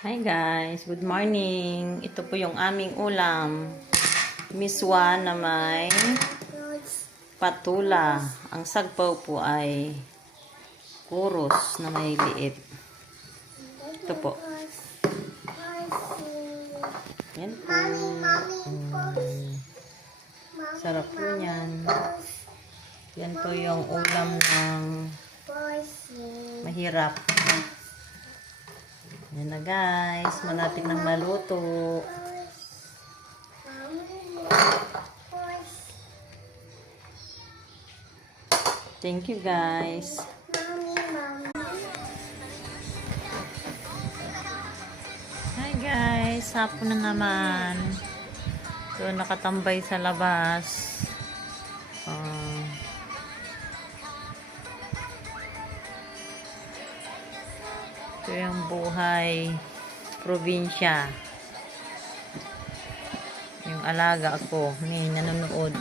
Hi guys, good morning. Ito po yung aming ulam. Miswa na may patula. Ang sagpaw po ay kuros na may liit. Ito po. Yan po. Sarap po yan. Yan po yung ulam ng mahirap. Yan na guys, malapit nang maluto. Thank you guys. Hi guys, hapon na naman. So nakatambay sa labas. Ito yung buhay probinsya. Yung alaga ako, may nanonood.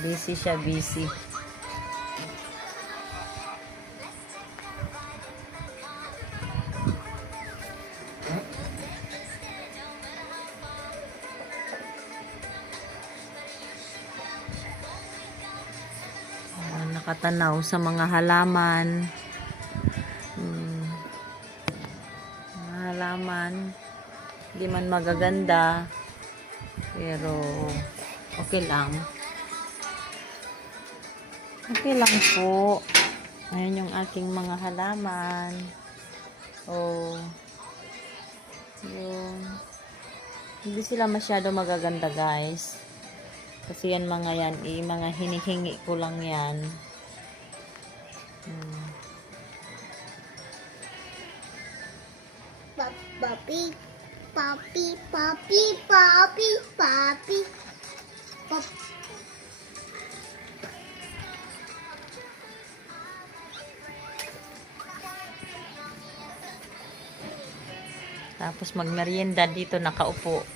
Busy siya, busy. Nakatanaw sa mga halaman. Halaman, hindi man magaganda, pero okay lang po. Ayan yung aking mga halaman. Yun, hindi sila masyado magaganda guys, kasi yan mga yan, mga hinihingi ko lang yan. Papi, papi, papi, papi, papi, papi. Tapos magmerienda dito nakaupo.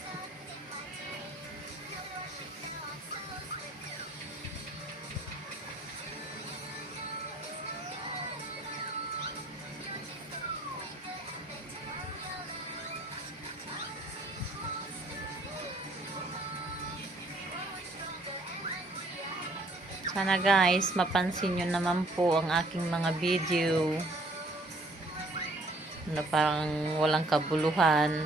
Sana guys, mapansin nyo naman po ang aking mga video na parang walang kabuluhan.